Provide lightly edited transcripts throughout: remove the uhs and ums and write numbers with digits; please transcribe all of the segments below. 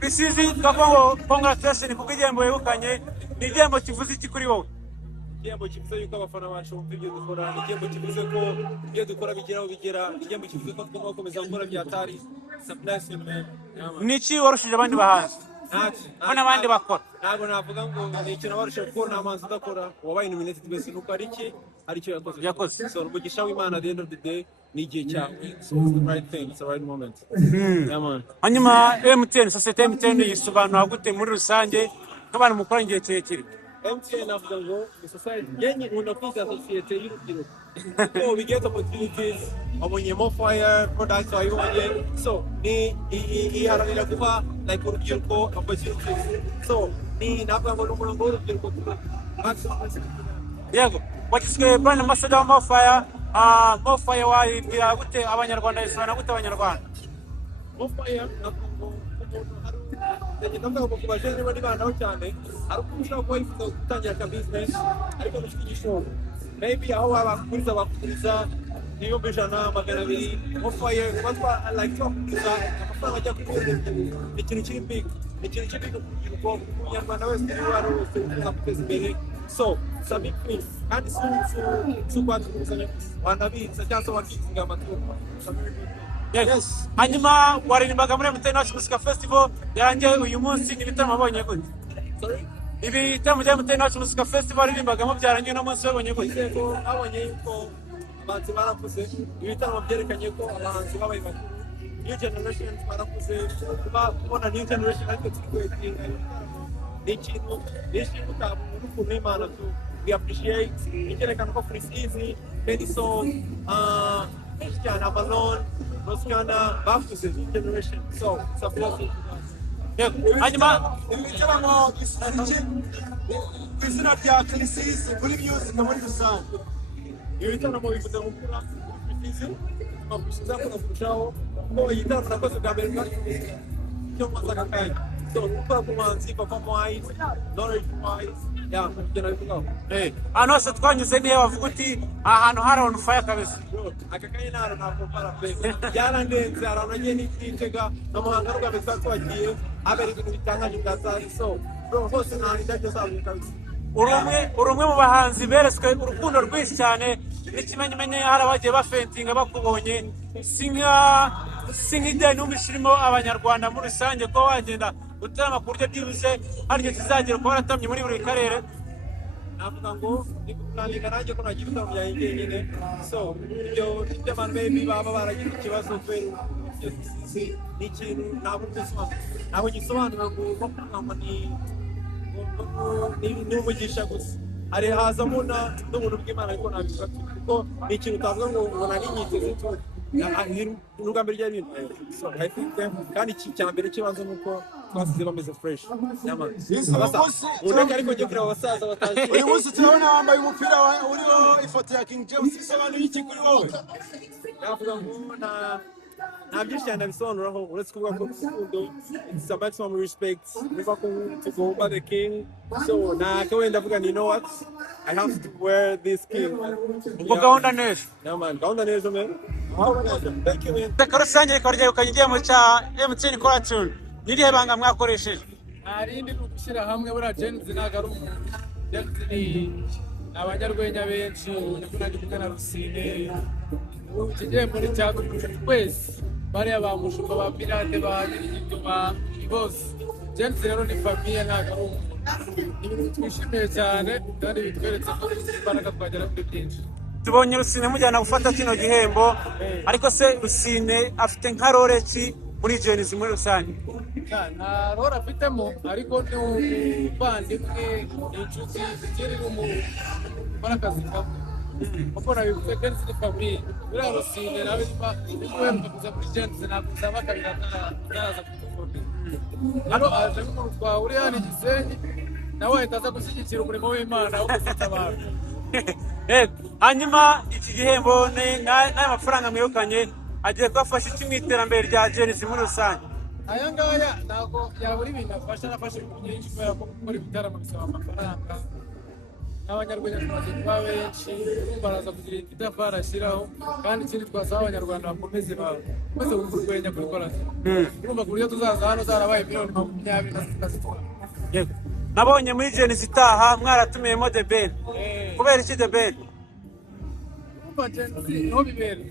Precision twakongo congratulations kuko igihembo yegukanye ni igihembo kivuze iki kuri wowe? Igihembo kivuze yuko abafana bacu bumva ibyo dukora, igihembo kivuze ko ibyo dukora bigeraho bigera, igihembo kivuze ko tugomba gukomeza gukora byatari. Niki warushije abandi bahanzi? Bona abandi bakora. Ntabwo navuga ngo ni ikintu warushije kuko nta manzi udakora, wabaye nominated wese nuko aricyo yakoze. So umugisha w'Imana at the end of the day ni igihe cyawe. So it's the right thing, it's the right moment. Hanyuma MTN, sosiyete MTN yisobanura gute muri rusange nk'abantu mukora igihe kirekire? MTN avuga ngo ni society yenye unakuza society y'urubyiruko. So we get opportunities, abonye more fire products wayibonye. So ni iharanira kuba like urubyiruko opportunities. So ni navuga ngo n'umurongo w'urubyiruko yego wakiswe brand ambassador wa Mofire. Mofire wayibwira gute abanyarwanda, bisobanura gute abanyarwanda? Mofire navuga ngo kubajene bari banaho cyane ari ushaka ko yifuza gutangira ka business ariko nufite igishoro, maybe aho bakuriza niyo bijana magana abiri. Mofire batwa like bakuriza amafaranga ajya kuri ikintu kiri big, ikintu kiri ku Umunyarwanda wese uri wari wese uza guteza imbere. So sabi please kandi su kwatuzanya wanabitsa cyangwa wakizinga amatungo. Yes. Hanyuma waririmbaga muri MTN Music Festival yarangiye uyu munsi, ibitaramo abonye gute? Sorry? Ibitaramo bya MTN Music Festival waririmbaga byarangiye no munsi wabonye gute? Ko abonye yuko abahanzi barakuze, ibitaramo byerekanye ko abahanzi babaye bakuru, new generation barakuze, kubona new generation ariko twikwetsinga ikintu utabona n'ukuntu Imana tu we appreciate ikerekana ko Chris Easy, Benison, Christian Avalon, Roskana, bakuze new generation. So it's a blessing. Hanyuma ibitaramo ku izina rya Chris Easy kuri music muri rusange. Ibitaramo bivuze gukura Chris Easy, makushiza ko kurushaho ko igitaramo nakoze bwa mbere kandi cyo mazaga kandi so gukora ku manzi perform wise, knowledge wise, kugena bivugaho. Hano hose twanyuze niyo bavuga uti ahantu hari on fire kabisa. Aka kanya naro ntabwo parape yarandenze aranagiye n'ititega n'amahanga rwa besa twagiye abera ibintu bitangaje bwazaye. So hose nta ndajyo zabo kabisa. Urumwe mu bahanzi bereswe urukundo rwinshi cyane, n'ikimenyemenye hari abagiye bafentinga bakubonye singa n'umishirimo abanyarwanda muri rusange ko wagenda utarama ku buryo byibuze hari igihe kizagera kuba waratamye muri buri karere. Navuga ngo ni kuganira nanjye ko nagira ibitabo byanjye nyine. So ibyo abantu baby baba baragira ikibazo kubera ni ikintu ntabwo gisobanura ngo ni umugisha gusa, hari hazamo n'ubuntu bw'Imana ariko nabivuga kuko ni ikintu utavuga ngo nari nyiteze tu n'urugamba ryari ibintu. So I think kandi cyambere kibanza nuko twasize bameze fresh. Ureke ariko ngira abasaza batazi. Uyu munsi turabona wambaye umupira uriho ifoto ya King James, isobanuye iki kuri wowe? Navuga ngo nta byinshi cyane bisobanuraho uretse kuvuga ko urukundo it's a maximum respect, niba ko to go by the king. So wenda avuga you know what, I have to wear this king. Ubwo gahunda neza. Man, gahunda neza man. Thank you man. Reka rusange rikaba ryegukanye igihembo cya MTN Collateral. Nirihe banga mwakoresheje? Arindi gushyira hamwe buriya James ntabwo ari umuntu. James ni abanyarwenya benshi, nabona kumwe na Rusine. Iki gihembo ni cya twese. Bariya bamushumba ba pirate ba nyir'igituma bose. James rero ni famille ntabwo ari umuntu. Ibintu twishimiye cyane kandi bitweretse ko imbaraga twagera kuri byinshi. Tubonye Rusine mujyana gufata kino gihembo, ariko se Rusine afite nka role ki muri Genesis muri rusange? Nta role afitemo, ariko ni umuvandimwe, inshuti zikiri gukora akazi kamwe. Kuko nabivuze Genesis ni famille. Buriya Rusine nawe niba kuza muri Genesis ntabwo uzaba kabiri ataraza kudukorera. Hano aje nk'umuntu twahuriye hano i Gisenyi, nawe ahita aza gushyigikira umurimo w'Imana wo gufata abantu. Hanyuma iki gihembo n'aya mafaranga mwegukanye agiye kubafasha iki mu iterambere rya Genesis muri rusange? Aya ngaya ntabwo yabura ibintu afasha, arafasha ibintu byinshi kubera ko gukora ibitaramo bisaba amafaranga. n'abanyarwenya tumaze kuba benshi baraza kugira itafari ashyiraho kandi ikindi twasaba abanyarwanda bakomeze gukora urwenya kuri korasi urumva ku buryo tuzaza hano zarabaye miliyoni 20 yego nabonye muri Genesis itaha mwaratumiyemo The Ben kubera iki The Ben urumva Genesis niho bibera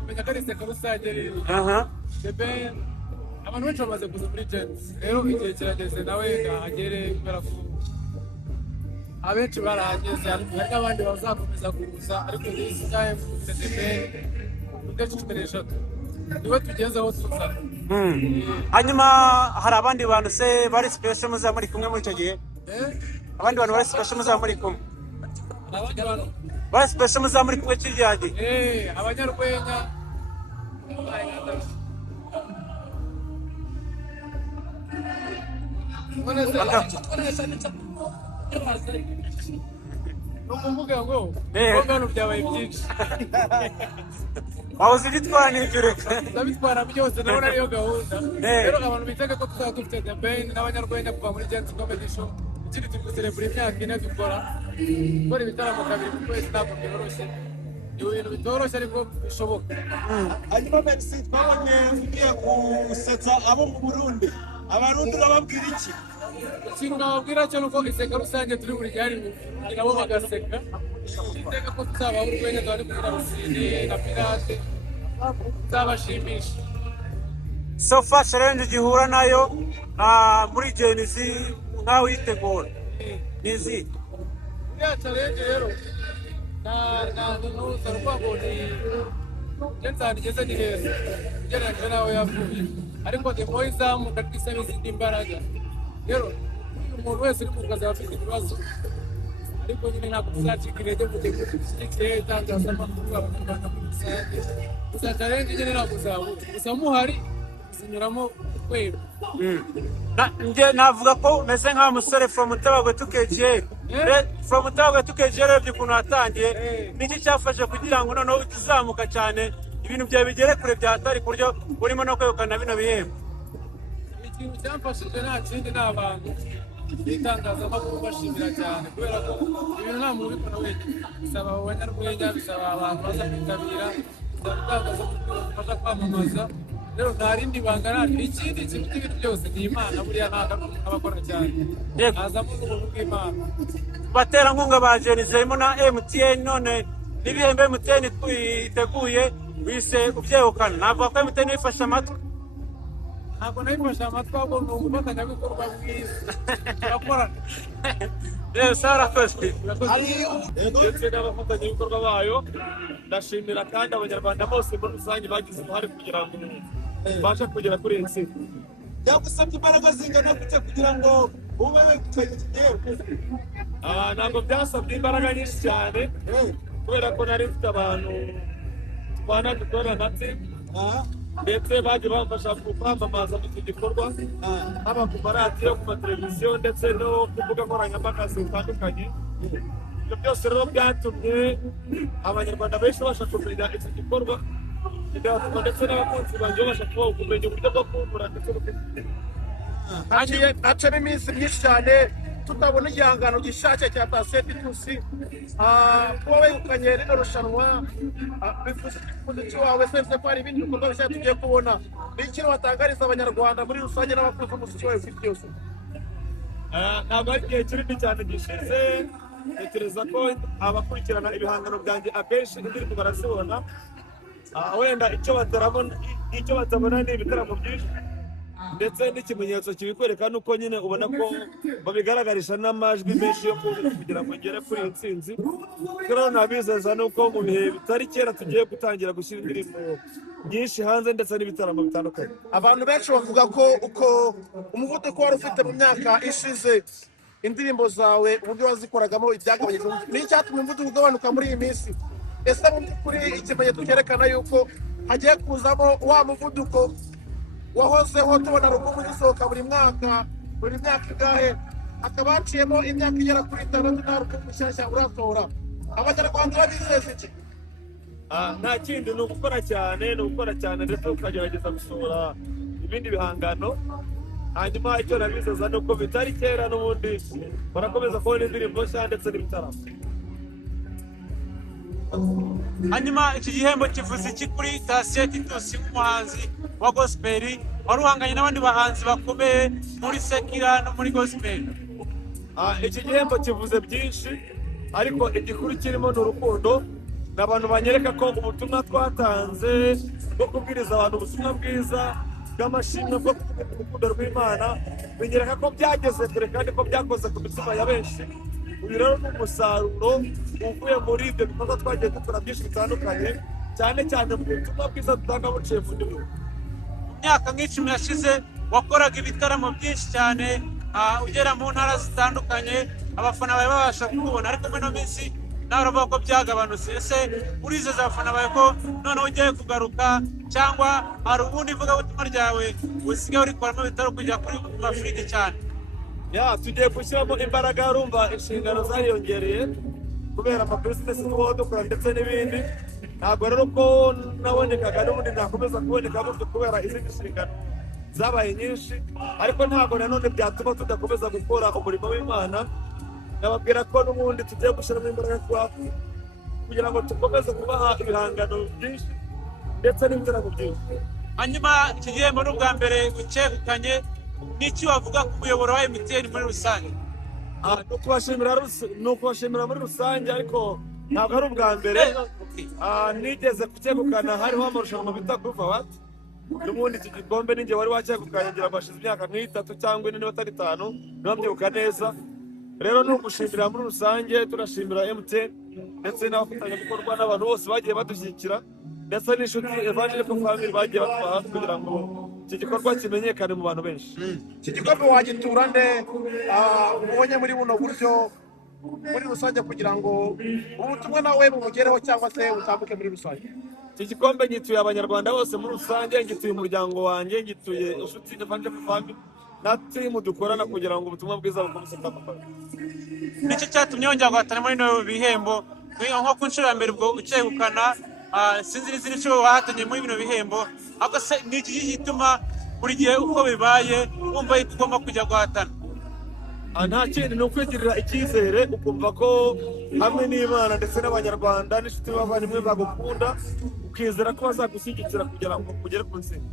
kumenya ko ari iseka rusange riri The Ben abantu benshi bamaze kuza muri Genesis rero igihe kirageze nawe agere kubera ko abenshi barahageze hari n'abandi bazakomeza kuza ariko this time The Ben ndetse tumeresha niwe tugezeho tuza hanyuma hari abandi bantu se bari special muza muri kumwe muri icyo gihe abandi bantu bari special muza muri kumwe bari special muza muri kumwe cy'ijyaje abanyarwenya Nukumbuka ngo ngano byabaye byinshi wabuze igitwara n'igireka ndabitwara byose ndabona ariyo gahunda rero abantu bitega ko tuzaba dufite The Ben n'abanyarwenya kuva muri Genesis Comedy Show ikindi turi guserebura imyaka ine gukora ibitaramo kabiri ku kwezi ntabwo byoroshye ibintu bitoroshye ariko bishoboka hanyuma Messi twabonye ugiye gusetsa abo mu Burundi abarundi bababwira iki ikintu nababwira cyo nuko iseka rusange turi buri gihe nabo bagaseka iteka ko tuzaba urwenya twari kugira Rusine na Pirate tuzabashimisha so far challenge gihura nayo muri Genesis nkaho yitegura nizi ya challenge rero na nuza rwabo ni Jensen igeze ni heza ugereranyije nawe yavuye ariko the more izamuka twisaba izindi imbaraga rero umuntu wese uri mu kazi afite ibibazo ariko nyine ntabwo tuzacika intege mu gihe dushyigikire itangazamakuru abanyarwanda muri rusange gusa challenge nyine ntabwo uzabura gusa muhari zinyuramo kwera njye navuga ko meze nk'aho umusore from Tabagwe tukegere urebye ukuntu watangiye niki cyafashe kugira ngo noneho ukizamuka cyane ibintu byawe bigere kure byatari ku buryo urimo no kwegukana bino bihembo ikintu cyamfashije nta kindi ni abantu itangazamakuru bashimira cyane kubera ko ibintu nta muntu ubikora wenyine bisaba abanyarwenya bisaba abantu baza kwitabira bisaba itangazamakuru bafasha kwamamaza rero nta rindi banga ikindi kintu cy'ibintu byose ni Imana buriya ntabwo abakora cyane hazamo n'ubuntu bw'Imana baterankunga ba Genesis harimo na MTN none n'ibihembo MTN twiteguye wise ubyegukana navuga ko MTN ifasha amatwi ntabwo nayifashe amatwi ahubwo ni umufatanyabikorwa bwiza turakorana rero sarakoze ndetse n'abafatanyabikorwa bayo ndashimira kandi abanyarwanda bose muri rusange bagize uruhare kugira ngo babashe kugera kuri iyi ntsinzi byagusabye imbaraga zingana gute kugira ngo ube wegukanye iki gihembo ntabwo byasabye imbaraga nyinshi cyane kubera ko nari mfite abantu tubana dukorera amatsinda ndetse bagiye bamfasha kwamamaza mu iki gikorwa haba ku maradiyo ku mateleviziyo ndetse no ku mbuga nkoranyambaga zitandukanye ibyo byose rero byatumye abanyarwanda benshi babasha kumenya iki gikorwa bigatuma ndetse n'abakunzi banjye babasha kubaho kumenya uburyo bwo kumvura ndetse no hacamo iminsi myinshi cyane tutabona igihangano gishyashya cya Paseti Tusi kuba wegukanye rino rushanwa bifuza umuziki wawe sense ko hari ibindi bikorwa bishya tugiye kubona ni ikintu watangariza abanyarwanda muri rusange n'abakunzi b'umuziki wawe ufite byose ntabwo ari igihe kinini cyane gishize ntekereza ko abakurikirana ibihangano byanjye abenshi indirimbo barazibona wenda icyo batabona ni ibitaramo byinshi ndetse n'ikimenyetso kibikwereka nuko nyine ubona ko babigaragarisha n'amajwi menshi yo kugira ngo ngere kuri iyi ntsinzi rero nabizeza nuko mu bihe bitari kera tugiye gutangira gushyira indirimbo nyinshi hanze ndetse n'ibitaramo bitandukanye abantu benshi bavuga ko uko umuvuduko wari ufite mu myaka ishize indirimbo zawe uburyo wazikoragamo ibyagabanyije n'icyatumye umuvuduko ugabanuka muri iyi minsi ese mu by'ukuri ikimenyetso cyerekana yuko hagiye kuzamo wa muvuduko wahozeho tubona alubumu zisohoka buri myaka ingahe hakaba haciyemo imyaka igera kuri 6 nta alubumu nshyashya urasohora abanyarwanda babizeza iki nta kindi ni ugukora cyane ndetse ukagerageza gusohora ibindi bihangano hanyuma icyo nabizeza ni uko bitari kera n'ubundi barakomeza kubona indirimbo nshya ndetse n'ibitaramo. hanyuma iki gihembo kivuze iki kuri Thacien Titus nk'umuhanzi wa gospel wari uhanganye n'abandi bahanzi bakomeye muri sekira no muri gospel? Iki gihembo kivuze byinshi ariko igikuru kirimo ni urukundo, n'abantu banyereka ko ubutumwa twatanze bwo kubwiriza abantu ubutumwa bwiza bw'amashimwe bwo kuvuga urukundo rw'Imana binyereka ko byageze kure kandi ko byakoze ku mitima ya benshi. Uyu rero ni umusaruro uvuye muri ibyo bikorwa twagiye dukora byinshi bitandukanye, cyane cyane mu butumwa bwiza dutanga buciye mu ndirimbo. Mu myaka nk'icumi yashize wakoraga ibitaramo byinshi cyane, ugera mu ntara zitandukanye, abafana bawe babasha kukubona, ariko muri ino minsi nawe uravuga ko byagabanutse. Ese urizeza abafana bawe ko noneho ugiye kugaruka, cyangwa hari ubundi ivugabutumwa ryawe usigaye urikoramo bitari kujya kuri mafiriti cyane? Tugiye gushyiramo imbaraga, urumva inshingano zariyongereye kubera amabizinesi tubaho dukora ndetse n'ibindi. Ntabwo rero ko nabonekaga n'ubundi nakomeza kuboneka gutyo kubera izindi nshingano zabaye nyinshi, ariko ntabwo nanone byatuma tudakomeza gukora umurimo w'Imana. Nababwira ko n'ubundi tugiye gushyiramo imbaraga kugira ngo dukomeze kubaha ibihangano byinshi ndetse n'ibitaramo byinshi. Hanyuma iki gihembo ni ubwa mbere ucyegukanye, n'iki wavuga ku muyoboro wa MTN muri rusange? Ni ukubashimira muri rusange, ariko ntabwo ari ubwa mbere. Nigeze kucyegukana, hariho amarushanwa bita Groove Award, n'ubundi iki gikombe ninjye wari wacyegukanye, ngira ngo hashize imyaka nk'itatu cyangwa ine niba atari itanu, niba mbyibuka neza. Rero ni ugushimira muri rusange, turashimira MTN ndetse n'abafatanyabikorwa n'abantu bose bagiye badushyigikira, ndetse n'inshuti Evangelical Family bagiye batuba hafi kugira ngo iki gikorwa kimenyekane mu bantu benshi. Iki gikombe wagitura nde ubonye muri buno buryo muri rusange kugira ngo ubutumwa nawe bumugereho cyangwa se butambuke muri rusange? Iki gikombe ngituye abanyarwanda bose muri rusange, ngituye umuryango wanjye, ngituye inshuti Evangelical Family na timu dukorana kugira ngo ubutumwa bwiza bukomeze kwamamara. Nicyo cyatumye wongera guhatana muri bino bihembo, nko ku nshuro ya mbere ubwo ucyegukana, sinzi n'izindi nshuro wahatanye muri bino bihembo, ahubwo se ni iki gituma buri gihe uko bibaye wumva yuko ugomba kujya guhatana? Nta kindi, ni ukwigirira icyizere, ukumva ko hamwe n'Imana ndetse n'abanyarwanda n'inshuti n'abavandimwe bagukunda, ukizera ko bazagushyigikira kugira ngo ugere ku ntsinzi.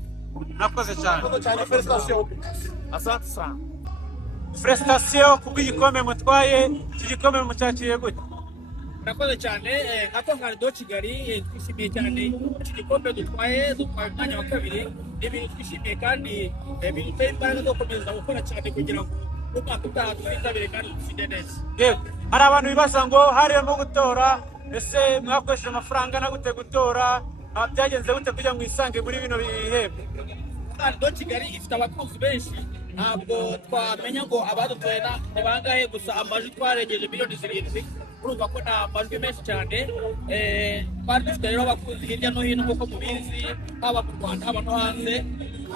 Nakoze cyane. Asante sana. Felicitation kubw'igikombe mutwaye, iki gikombe mucyakiriye gute? Murakoze cyane, nka Radio Kigali twishimiye cyane iki gikombe dutwaye umwanya wa kabiri. Ni ibintu twishimiye kandi biduteye imbaraga zo gukomeza gukora cyane kugira ngo umwaka utaha twitabire kandi dutsinde neza. Yego, hari abantu bibaza ngo harimo gutora, ese mwakoresheje amafaranga na gute gutora, byagenze gute kugira ngo isange muri bino bihembo? Radio Kigali ifite abakunzi benshi, ntabwo twamenya ngo abadutoye ni bangahe, gusa amajwi twarengeje miliyoni 7. Urumva ko nta majwi menshi cyane. Twari dufite rero abakunzi hirya no hino nk'uko mubizi, haba mu Rwanda haba no hanze,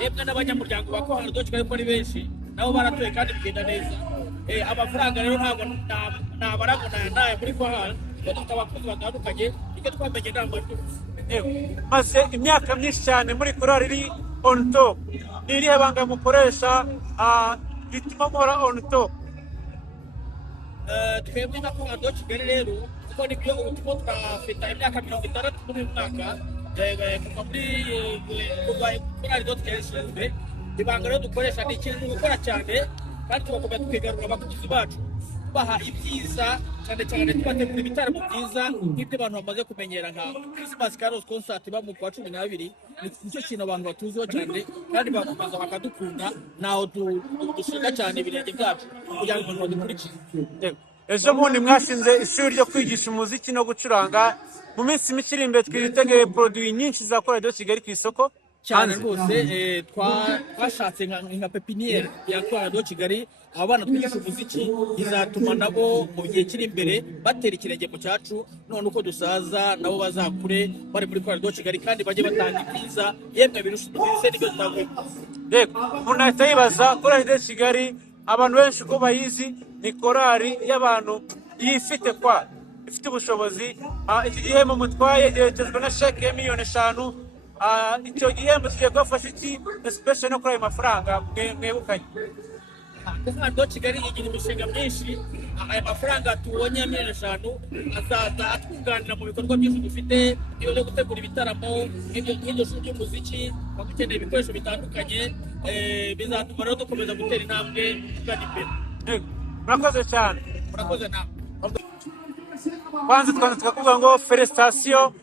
yemwe n'abanyamuryango ba Radio Kigali ko ari benshi, nabo baratoye kandi bigenda neza. Amafaranga rero ntabwo nabara ngo naye muri Kwahara, dufite abakunzi batandukanye, icyo twamenye nta majwi. Maze imyaka myinshi cyane muri korali iri on top, ni irihe banga mukoresha bituma muhora on top? Twebwe nka Radio Kigali rero kuko nibyo ubu turimo turafite imyaka 60 muri uyu mwaka, kuva muri Radio Kigali ishinzwe, ibanga rero dukoresha ni ikintu gukora cyane kandi tugakomeza tukigarura abakunzi bacu, tubaha ibyiza cyane cyane, tubategura ibitaramo byiza nk'ibyo abantu bamaze kumenyera nka Christmas Carols Concert iba mu kwa 12. Nicyo kintu abantu batuziho cyane kandi bakomeza bakadukunda, naho dushinga cyane ibirenge byacu kugira ngo abantu badukurikire. Ejo bundi mwashinze ishuri ryo kwigisha umuziki no gucuranga, mu minsi mike iri imbere twitegeye produit nyinshi za Radio Kigali ku isoko cyane rwose. Twashatse nka pepiniere ya Radio Kigali, abana twigisha umuziki izatuma nabo mu gihe kiri imbere batera ikirenge mu cyacu, none uko dusaza nabo bazakure bari muri Radio Kigali kandi bajye batanga ibyiza, yemwe birusha n'ibyo tutavuye. Yego, umuntu ahita yibaza kuri Radio Kigali, abantu benshi uko bayizi ni korali y'abantu yifite ifite ubushobozi. Iki gihembo mutwaye giherekejwe na sheke ya miliyoni 5. icyo gihembo kigiye kubafasha iki especially no kuri ayo mafaranga mwegukanye? Kuvuga Kigali igira imishinga myinshi, aya mafaranga tubonye ya miliyoni 5 azaza atwunganira mu bikorwa byinshi dufite byo gutegura ibitaramo nk'ibyo shuri by'umuziki, bagukeneye ibikoresho bitandukanye, bizatuma rero dukomeza gutera intambwe tugana imbere. Murakoze cyane. Murakoze nawe. Kwanza tukakuvuga ngo felicitation,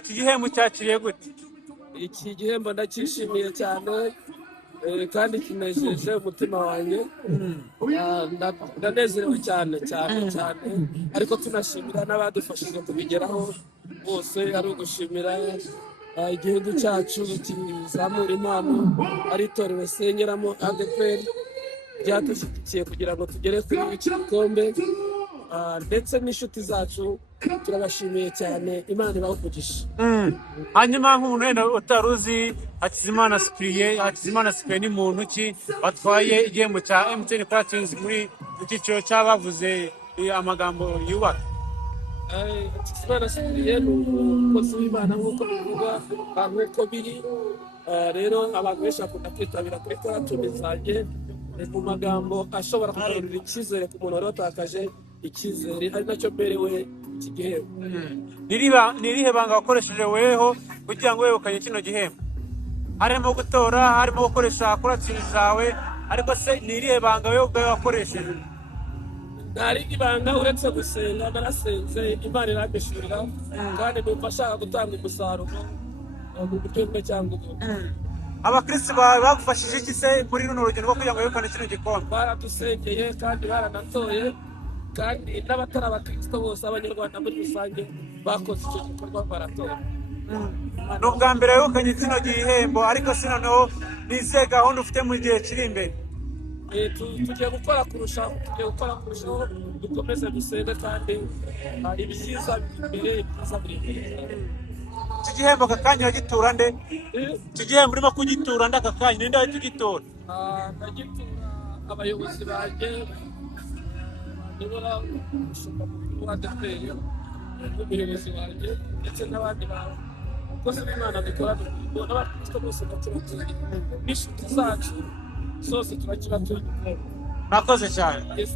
iki gihembo cyakiriye gute? Iki gihembo ndacyishimiye cyane kandi kinejeje umutima wanjye. Ndanezerewe cyane ariko tunashimira n'abadufashije kubigeraho bose, ari ugushimira igihugu cyacu kizamura impano, ari itorero sengeramo ADEPR ryadushyigikiye kugira ngo tugere kuri iki gikombe, ndetse n'inshuti zacu turabashimiye cyane, Imana ibawuvugisha. Hanyuma nk'umuntu wenda utaruzi Hakizimana Cyprien ni muntu ki watwaye igihembo cya MTN Platnumz muri icyiciro cy'abavuze amagambo yubaka? Hakizimana Cyprien ni umukozi w'Imana nk'uko bivugwa, nk'uko biri. Rero abantu benshi bakunda kwitabira kuri Platnumz zanjye mu magambo ashobora kugarurira icyizere ku muntu wari watakaje icyizere, ari nacyo mberewe iki gihembo. Ni irihe banga wakoresheje weho kugira ngo wegukanye kino gihembo? Harimo gutora, harimo gukoresha kuratsinda zawe, ariko se ni irihe banga wewe ubwawe wakoresheje? Nta rindi banga uretse gusenga. Narasenze, Imana irambishurira, kandi numva ashaka gutanga umusaruro mu buryo bumwe cyangwa ubundi. Abakristo bagufashije iki se muri runo rugendo rwo kugira ngo wegukane kino gikombe? Baradusengeye kandi baranatoye, kandi n'abatari abakristo bose, abanyarwanda muri rusange bakoze icyo gikorwa, baratora. Ni ubwa mbere wegukanye kino gihembo, ariko si noneho ni izihe gahunda ufite mu gihe kiri imbere? Tugiye gukora kurushaho, dukomeze dusenge, kandi ibyiza biri imbere. Iki gihembo aka kanya uragitura nde? Iki gihembo urimo kugitura nde aka kanya? Ninde wari tugitora? Ndagitura abayobozi banjye, nibura umushumba mukuru wa ADEPR n'umuyobozi wanjye, ndetse n'abandi bakozi b'Imana dukorana, n'abakristo bose bakibatuye, n'inshuti zacu zose turakibatuye. Murakoze cyane. Yes.